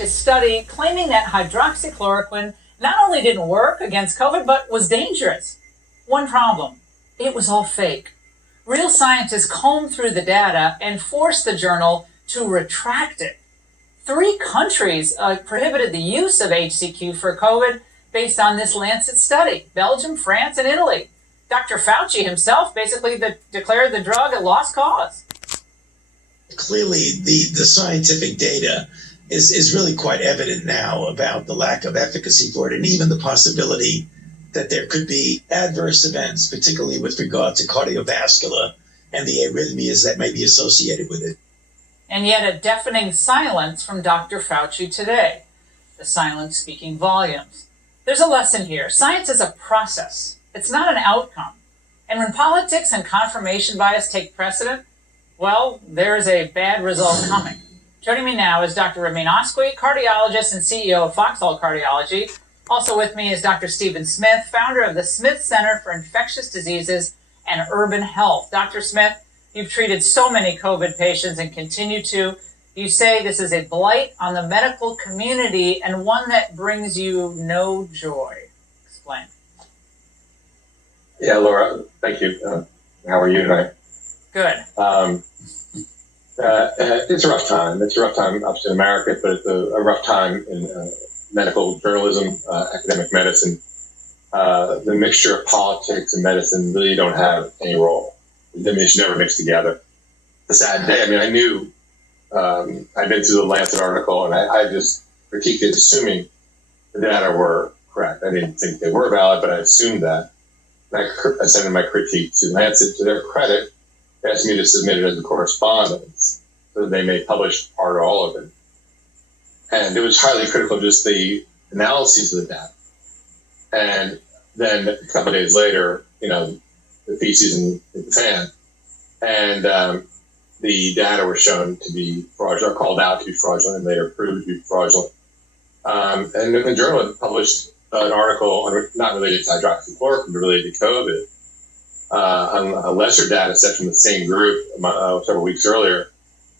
published a study claiming that hydroxychloroquine not only didn't work against COVID, but was dangerous. One problem, it was all fake. Real scientists combed through the data and forced the journal to retract it. 3 countries prohibited the use of HCQ for COVID based on this Lancet study: Belgium, France, and Italy. Dr. Fauci himself basically declared the drug a lost cause. Clearly, the scientific data is really quite evident now about the lack of efficacy for it, and even the possibility that there could be adverse events, particularly with regard to cardiovascular and the arrhythmias that may be associated with it. And yet a deafening silence from Dr. Fauci today. The silence speaking volumes. There's a lesson here. Science is a process. It's not an outcome. And when politics and confirmation bias take precedent, well, there's a bad result coming. Joining me now is Dr. Ramin Asqui, cardiologist and CEO of Foxhall Cardiology. Also with me is Dr. Stephen Smith, founder of the Smith Center for Infectious Diseases and Urban Health. Dr. Smith, you've treated so many COVID patients and continue to. You say this is a blight on the medical community and one that brings you no joy. Explain. Yeah, Laura, thank you. How are you tonight? Good. It's a rough time. It's a rough time, obviously, in America, but it's a rough time in medical journalism, academic medicine. The mixture of politics and medicine really don't have any role. They should never mix together. It's a sad day. I mean, I knew I'd been through the Lancet article, and I just critiqued it, assuming the data were correct. I didn't think they were valid, but I assumed that. And I sent in my critique to Lancet. To their credit, they asked me to submit it as a correspondence so that they may publish part or all of it. And it was highly critical of just the analyses of the data. And then a couple of days later, the feces in the fan. And the data were shown to be fraudulent, or called out to be fraudulent, and later proved to be fraudulent. And the journal had published an article not related to hydroxychloroquine, but related to COVID, on a lesser data set from the same group several weeks earlier.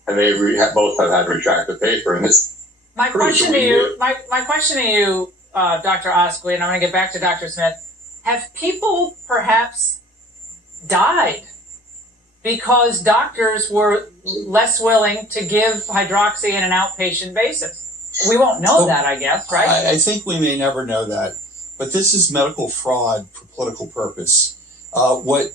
And they both have had retracted paper. And this My question to you, Dr. Asqui, and I'm going to get back to Dr. Smith. Have people perhaps died because doctors were less willing to give hydroxy in an outpatient basis? We won't know that, I guess, right? I think we may never know that, but this is medical fraud for political purpose. What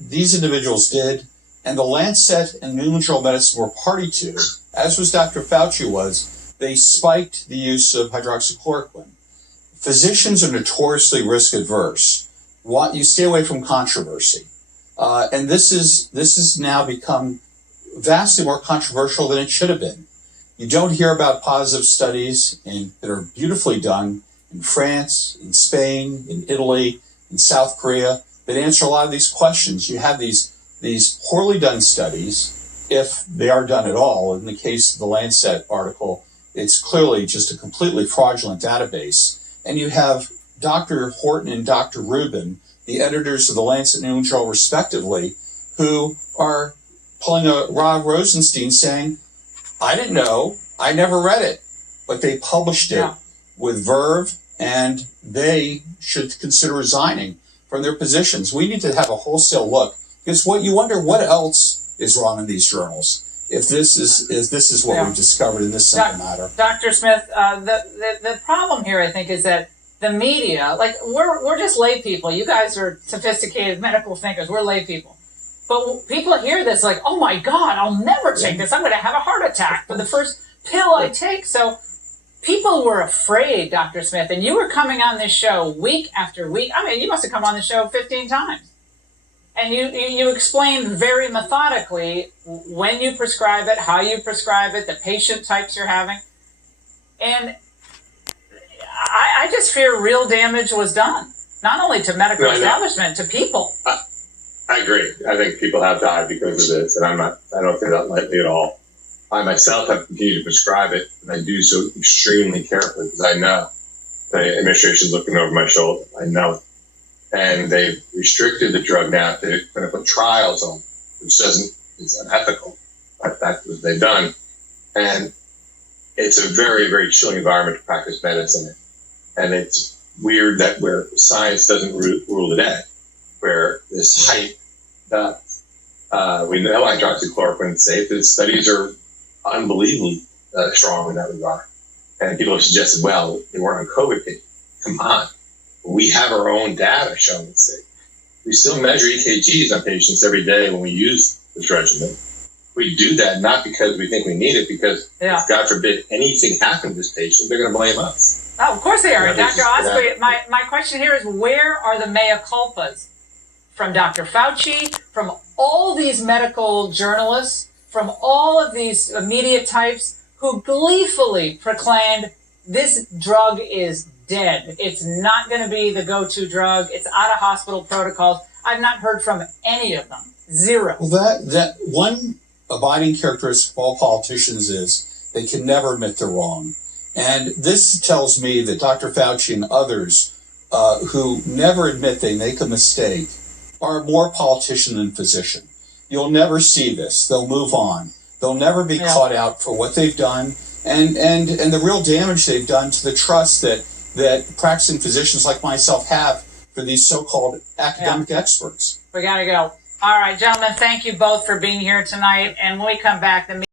these individuals did, and the Lancet and New England Journal of Medicine were party to, as was Dr. Fauci was, they spiked the use of hydroxychloroquine. Physicians are notoriously risk adverse. You stay away from controversy. And this has now become vastly more controversial than it should have been. You don't hear about positive studies that are beautifully done in France, in Spain, in Italy, in South Korea that answer a lot of these questions. You have these poorly done studies, if they are done at all. In the case of the Lancet article, it's clearly just a completely fraudulent database. And you have Dr. Horton and Dr. Rubin, the editors of the Lancet and New England Journal respectively, who are pulling a Rob Rosenstein saying, I didn't know, I never read it, but they published it with verve, and they should consider resigning from their positions. We need to have a wholesale look, because you wonder what else is wrong in these journals if this is what we've discovered in this simple matter. Dr. Smith, the problem here, I think, is that the media, like we're just lay people. You guys are sophisticated medical thinkers. We're lay people. But people hear this like, oh my God, I'll never take this. I'm going to have a heart attack for the first pill I take. So people were afraid, Dr. Smith, and you were coming on this show week after week. I mean, you must have come on the show 15 times. And you explained very methodically when you prescribe it, how you prescribe it, the patient types you're having. And I just fear real damage was done, not only to medical establishment, to people. I agree. I think people have died because of this, and I don't think that lightly at all. I myself have continued to prescribe it, and I do so extremely carefully because I know the administration's looking over my shoulder. I know it. And they've restricted the drug now to clinical trials on, which is unethical. But that's what they've done. And it's a very, very chilling environment to practice medicine. And it's weird that where science doesn't rule the day, where this hype that we know hydroxychloroquine is safe, the studies are unbelievably strong in that regard. And people have suggested, well, they weren't on COVID patients. Come on. We have our own data showing it's safe. We still measure EKGs on patients every day when we use this regimen. We do that not because we think we need it, because if God forbid anything happened to this patient, they're going to blame us. Oh, of course they are. Yeah, Dr. Osprey, my question here is, where are the mea culpas from Dr. Fauci, from all these medical journalists, from all of these media types who gleefully proclaimed this drug is dead. It's not going to be the go-to drug. It's out of hospital protocols. I've not heard from any of them. Zero. Well, that one abiding characteristic of all politicians is they can never admit they're wrong. And this tells me that Dr. Fauci and others who never admit they make a mistake are more politician than physician. You'll never see this. They'll move on. They'll never be caught out for what they've done and the real damage they've done to the trust that practicing physicians like myself have for these so-called academic experts. We got to go. All right, gentlemen, thank you both for being here tonight. And when we come back, the